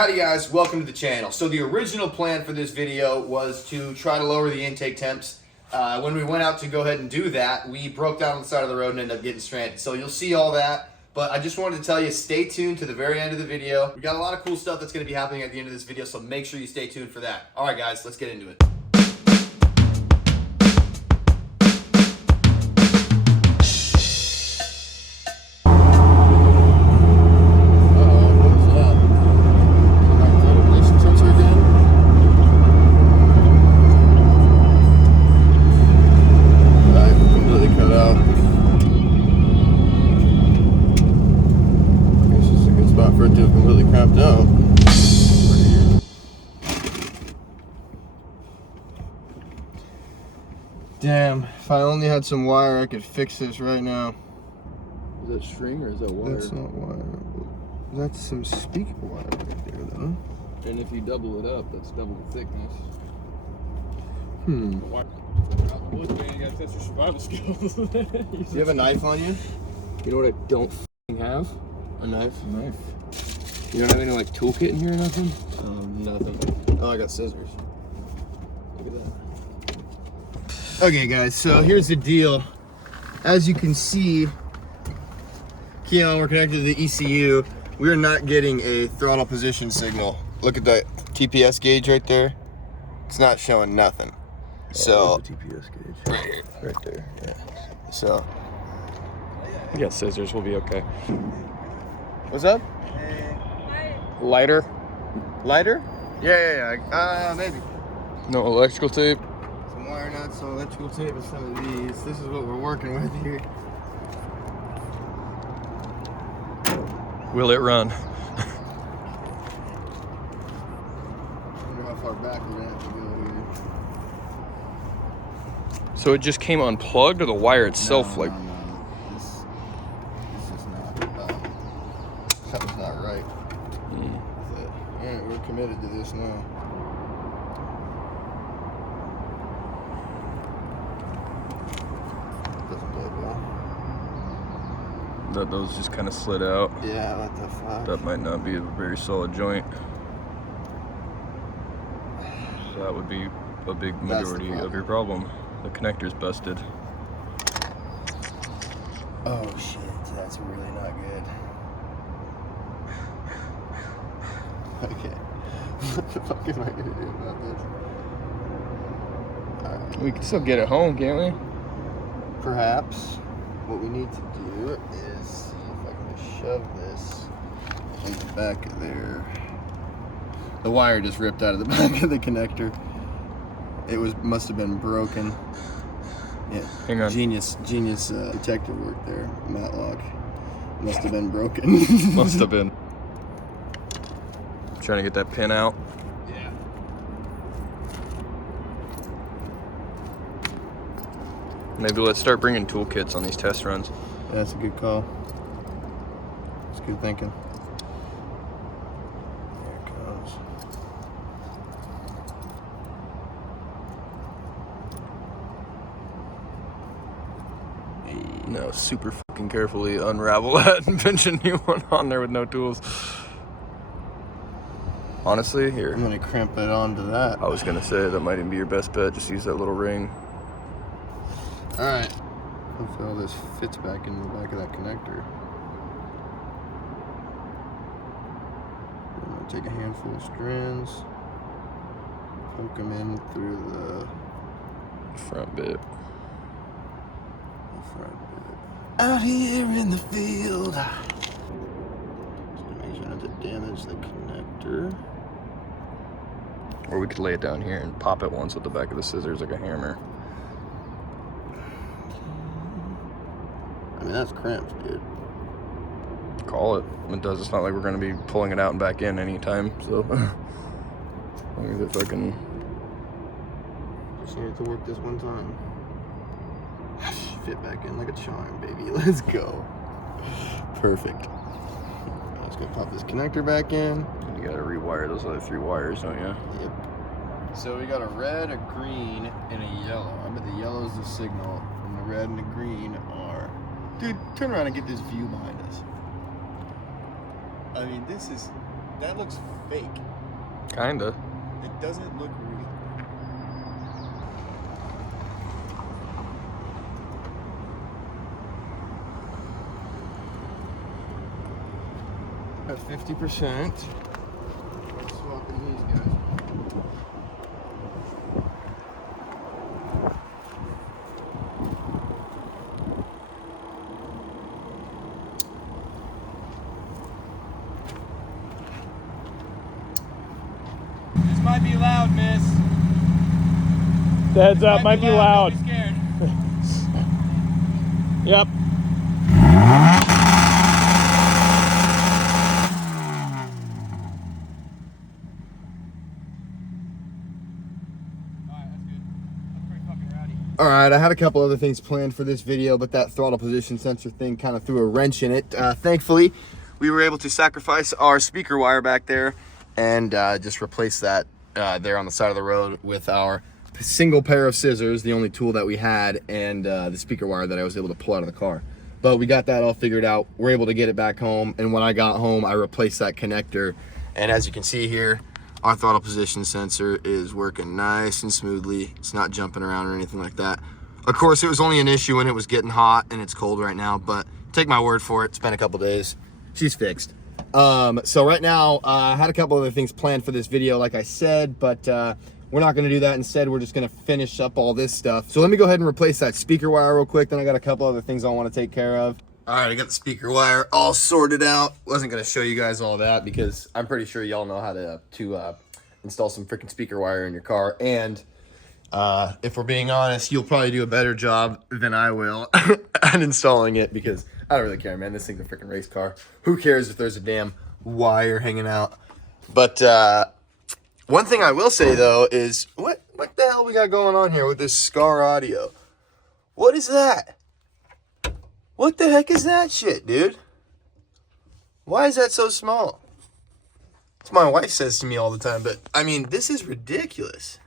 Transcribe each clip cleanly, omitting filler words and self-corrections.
Howdy guys, welcome to the channel. So the original plan for this video was to try to lower the intake temps. When we went out to go ahead and do that, we broke down on the side of the road and ended up getting stranded. So you'll see all that, but I just wanted to tell you, stay tuned to the very end of the video. We got a lot of cool stuff that's going to be happening at the end of this video, so make sure you stay tuned for that. All right guys, let's get into it. Damn, if I only had some wire, I could fix this right now. Is that string or is that wire? That's not wire. That's some speaker wire right there, though. And if you double it up, that's double the thickness. Hmm. You gotta test your survival skills. Do you have a knife on you? You know what I don't have? A knife? A knife. You don't have any like toolkit in here or nothing? Nothing. Oh, I got scissors. Look at that. Okay guys, so here's the deal. As you can see, Keon, we're connected to the ECU. We're not getting a throttle position signal. Look at that TPS gauge right there. It's not showing nothing. So, the TPS gauge. Right there, yeah. So. We got scissors, we'll be okay. What's up? Lighter? Lighter? Yeah, maybe. No electrical tape? Some wire nuts, some electrical tape, and some of these. This is what we're working with here. Will it run? I wonder how far back we're gonna have to go here. So it just came unplugged, or the wire itself No. This is not, something's not right. Alright, we're committed to this now. Doesn't play well. That those just kind of slid out. Yeah, what the fuck? That might not be a very solid joint. So that would be a big majority of your problem. The connector's busted. Oh shit, that's really not good. Okay. What the fuck am I gonna do about this? Alright. We can still get it home, can't we? Perhaps what we need to do is see if I can just shove this in the back of there. The wire just ripped out of the back of the connector. It must have been broken. Yeah. Hang on. Genius detective work there, Matlock. Must have been broken. Must have been. Trying to get that pin out. Yeah. Maybe let's start bringing toolkits on these test runs. Yeah, that's a good call. That's good thinking. There it goes. No, super fucking carefully unravel that and pinch a new one on there with no tools. Honestly, here. I'm gonna crimp it onto that. I was gonna say that might even be your best bet. Just use that little ring. All right. Hopefully all this fits back in the back of that connector. I'm gonna take a handful of strands, poke them in through the Front bit. front bit. Out here in the field. Just to make sure not to damage the connector. Or we could lay it down here and pop it once with the back of the scissors like a hammer. I mean, that's cramped, dude. Call it. It does. It's not like we're gonna be pulling it out and back in anytime. So, as long as it fucking. Just needed to work this one time. Fit back in like a charm, baby. Let's go. Perfect. I'm just gonna pop this connector back in. You gotta rewire those other 3 wires, don't you? Yep. So we got a red, a green, and a yellow. I bet the yellow is the signal, and the red and the green are... Dude, turn around and get this view behind us. I mean, this is... That looks fake. Kinda. It doesn't look real. 50%. Swapping these guys. This might be loud, miss. The heads up, might be loud. Don't be scared. Yep. All right, I had a couple other things planned for this video, but that throttle position sensor thing kind of threw a wrench in it. Thankfully, we were able to sacrifice our speaker wire back there and just replace that there on the side of the road with our single pair of scissors, the only tool that we had, and the speaker wire that I was able to pull out of the car. But we got that all figured out. We're able to get it back home, and when I got home, I replaced that connector. And as you can see here, our throttle position sensor is working nice and smoothly. It's not jumping around or anything like that. Of course, it was only an issue when it was getting hot and it's cold right now, but take my word for it, it's been a couple days. She's fixed. So right now, I had a couple other things planned for this video, like I said, but we're not gonna do that. Instead, we're just gonna finish up all this stuff. So let me go ahead and replace that speaker wire real quick, then I got a couple other things I wanna take care of. All right, I got the speaker wire all sorted out. Wasn't gonna show you guys all that because I'm pretty sure y'all know how to install some freaking speaker wire in your car. And if we're being honest, you'll probably do a better job than I will at installing it because I don't really care, man. This thing's a freaking race car. Who cares if there's a damn wire hanging out? But one thing I will say though is what the hell we got going on here with this Scar audio? What is that? What the heck is that shit, dude? Why is that so small? That's what my wife says to me all the time, but I mean, this is ridiculous.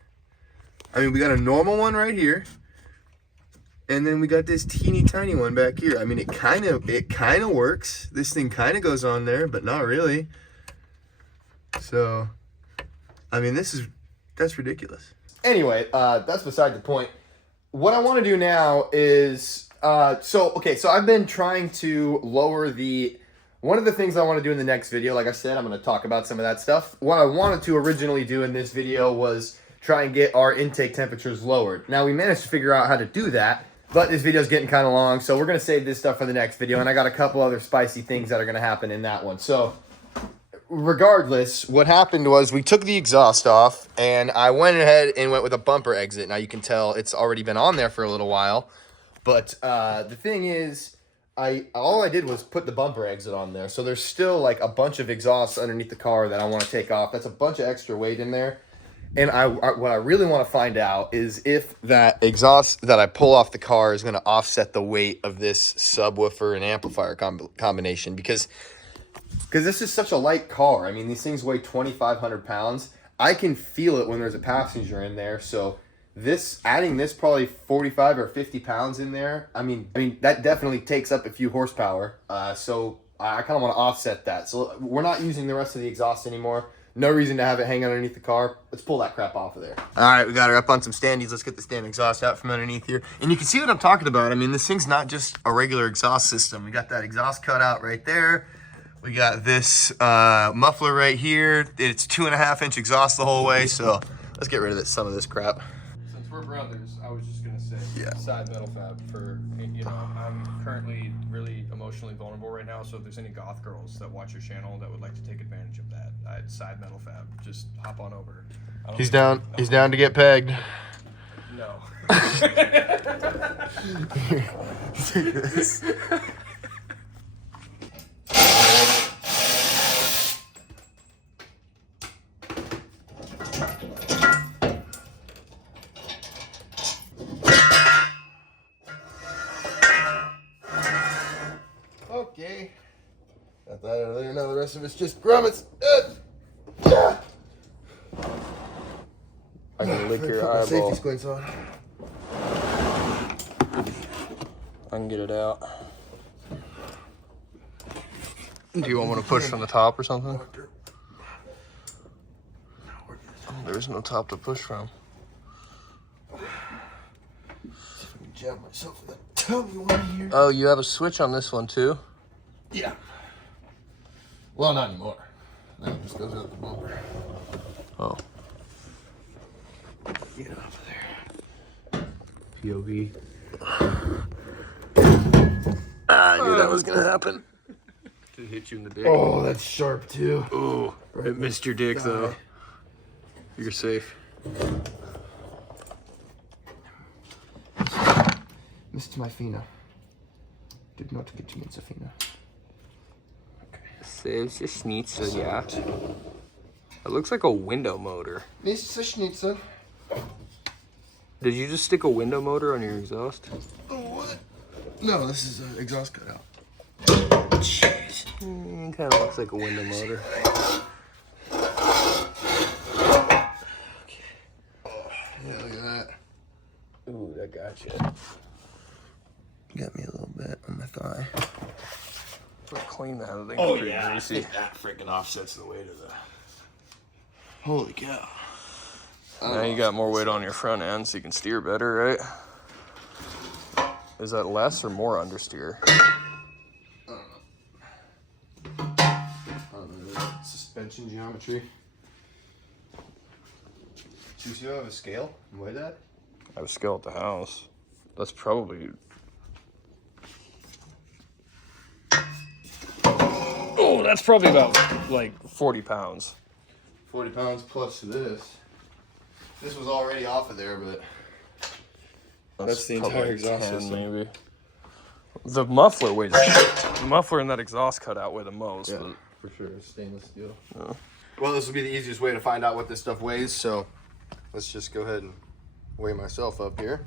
I mean, we got a normal one right here, and then we got this teeny tiny one back here. I mean, it kind of works. This thing kind of goes on there, but not really. So, I mean, that's ridiculous. Anyway, that's beside the point. What I want to do now is, so I've been trying to lower one of the things I want to do in the next video, like I said, I'm going to talk about some of that stuff. What I wanted to originally do in this video was try and get our intake temperatures lowered. Now, we managed to figure out how to do that, but this video is getting kind of long, so we're going to save this stuff for the next video, and I got a couple other spicy things that are going to happen in that one. So, regardless, what happened was we took the exhaust off, and I went ahead and went with a bumper exit. Now, you can tell it's already been on there for a little while, but the thing is, all I did was put the bumper exit on there. So there's still like a bunch of exhausts underneath the car that I want to take off. That's a bunch of extra weight in there. And what I really want to find out is if that exhaust that I pull off the car is going to offset the weight of this subwoofer and amplifier combination because this is such a light car. I mean, these things weigh 2,500 pounds. I can feel it when there's a passenger in there. So adding this probably 45 or 50 pounds in there, I mean that definitely takes up a few horsepower. So I kind of want to offset that. So we're not using the rest of the exhaust anymore. No reason to have it hang underneath the car. Let's pull that crap off of there. All right, we got her up on some standees. Let's get this damn exhaust out from underneath here. And you can see what I'm talking about. I mean, this thing's not just a regular exhaust system. We got that exhaust cut out right there. We got this muffler right here. It's 2.5-inch exhaust the whole way. So let's get rid of some of this crap. Since we're brothers, I was just gonna say, yeah. Side metal fab for, you know, I'm currently really emotionally vulnerable right now, so if there's any goth girls that watch your channel that would like to take advantage of that, I'd side metal fab, just hop on over. He's down to get pegged. No. Take this. Okay. Got that out of there. Now the rest of it's just grommets. I can lick your Put my safety eyeball. squints on. I can get it out. Do you want me to push from the top or something? there's no top to push from. Jab myself with a tummy one here. Oh, you have a switch on this one too? Yeah. Well, not anymore. Now it just goes out the bumper. Oh. Get off of there. POV. I knew that was gonna happen. Could hit you in the dick. Oh, that's sharp too. Oh, it missed your dick though. You're safe. Missed my Fina. Did not get me Safina. Saves your schnitzel, yeah. It looks like a window motor. This is Schnitzel. Did you just stick a window motor on your exhaust? Oh, what? No, this is an exhaust cutout. Jeez. Kind of looks like a window motor. Okay. Oh, yeah, look at that. Ooh, that got you. Got me a little bit on my thigh. Clean that. I think Oh it's pretty yeah, greasy. that freaking offsets the weight of the. Holy cow. Now you got more weight on your front end, so you can steer better, right? Is that less or more understeer? I don't know. Suspension geometry. Do you still have a scale and weigh that? I have a scale at the house. That's probably. Oh, that's probably about like 40 pounds. 40 pounds plus this. This was already off of there, but that's the probably entire like exhaust 10 system. maybe. The muffler weighs the muffler and that exhaust cutout weigh the most. Yeah, But for sure. Stainless steel. Yeah. Well, this will be the easiest way to find out what this stuff weighs, so let's just go ahead and weigh myself up here.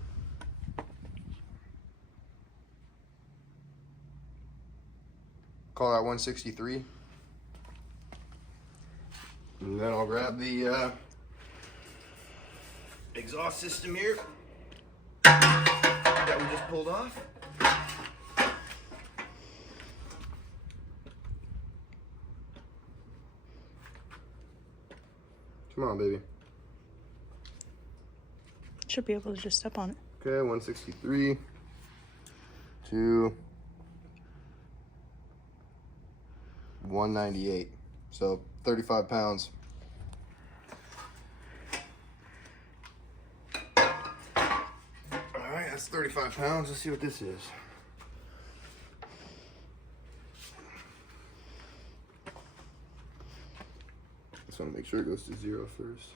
Call that 163. And then I'll grab the exhaust system here that we just pulled off. Come on, baby. Should be able to just step on it. Okay, 163 to 198. So 35 pounds. All right, that's 35 pounds. Let's see what this is. Just want to make sure it goes to 0 first.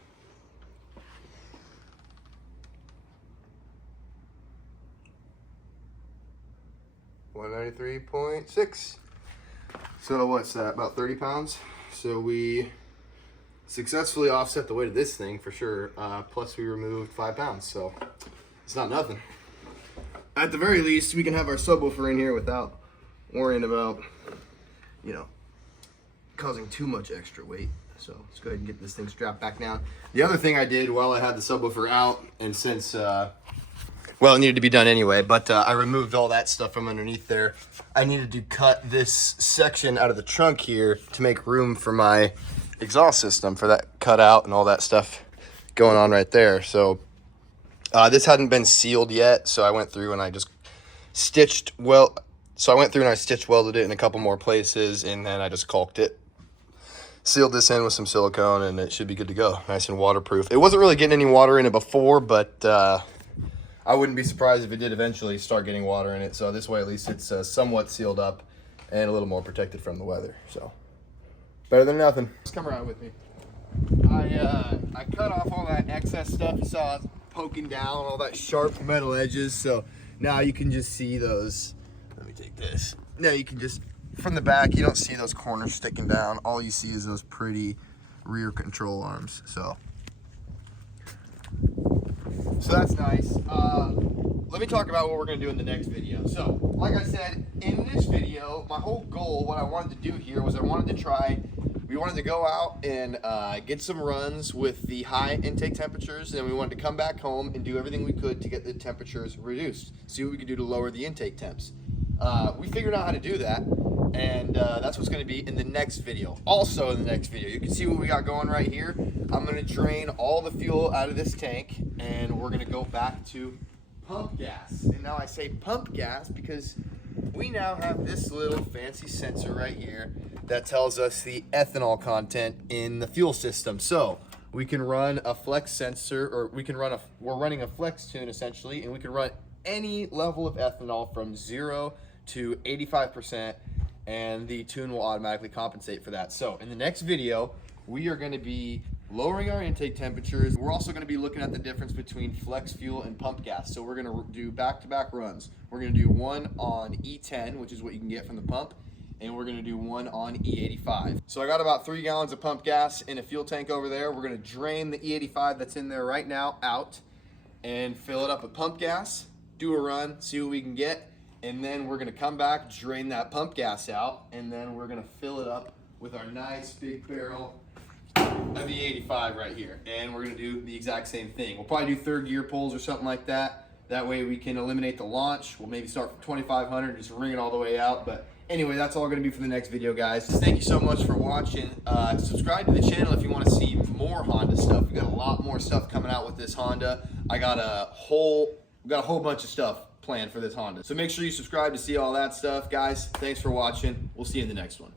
$193.6. So what's that? About 30 pounds. So we successfully offset the weight of this thing for sure. Plus we removed 5 pounds. So it's not nothing. At the very least, we can have our subwoofer in here without worrying about, you know, causing too much extra weight. So let's go ahead and get this thing strapped back down. The other thing I did while I had the subwoofer out, and since well, it needed to be done anyway, but I removed all that stuff from underneath there. I needed to cut this section out of the trunk here to make room for my exhaust system, for that cutout and all that stuff going on right there. So this hadn't been sealed yet, so I went through and I just stitched welded it in a couple more places, and then I just caulked it. Sealed this in with some silicone, and it should be good to go. Nice and waterproof. It wasn't really getting any water in it before, but I wouldn't be surprised if it did eventually start getting water in it. So this way, at least it's somewhat sealed up and a little more protected from the weather. So better than nothing. Just come around with me. I cut off all that excess stuff you saw poking down, all that sharp metal edges. So now you can just see those. Let me take this. Now you can just, from the back, you don't see those corners sticking down. All you see is those pretty rear control arms. So that's nice. Let me talk about what we're going to do in the next video. So, like I said, in this video, my whole goal, what I wanted to do here was we wanted to go out and get some runs with the high intake temperatures, and we wanted to come back home and do everything we could to get the temperatures reduced. See what we could do to lower the intake temps. We figured out how to do that. And that's what's going to be in the next video. Also in the next video, you can see what we got going right here. I'm going to drain all the fuel out of this tank, and we're going to go back to pump gas. And now I say pump gas because we now have this little fancy sensor right here that tells us the ethanol content in the fuel system. So we can run a flex sensor, or we're running a flex tune essentially, and we can run any level of ethanol from 0 to 85%, and the tune will automatically compensate for that. So in the next video, we are going to be lowering our intake temperatures. We're also going to be looking at the difference between flex fuel and pump gas. So we're going to do back-to-back runs. We're going to do one on E10, which is what you can get from the pump, and we're going to do one on E85. So I got about 3 gallons of pump gas in a fuel tank over there. We're going to drain the E85 that's in there right now out and fill it up with pump gas, do a run, see what we can get, and then we're going to come back, drain that pump gas out, and then we're going to fill it up with our nice big barrel of the 85 right here. And we're going to do the exact same thing. We'll probably do 3rd gear pulls or something like that. That way we can eliminate the launch. We'll maybe start from 2,500, just ring it all the way out. But anyway, that's all going to be for the next video, guys. Thank you so much for watching. Subscribe to the channel if you want to see more Honda stuff. We got a lot more stuff coming out with this Honda. I got a whole bunch of stuff planned for this Honda. So make sure you subscribe to see all that stuff. Guys, thanks for watching. We'll see you in the next one.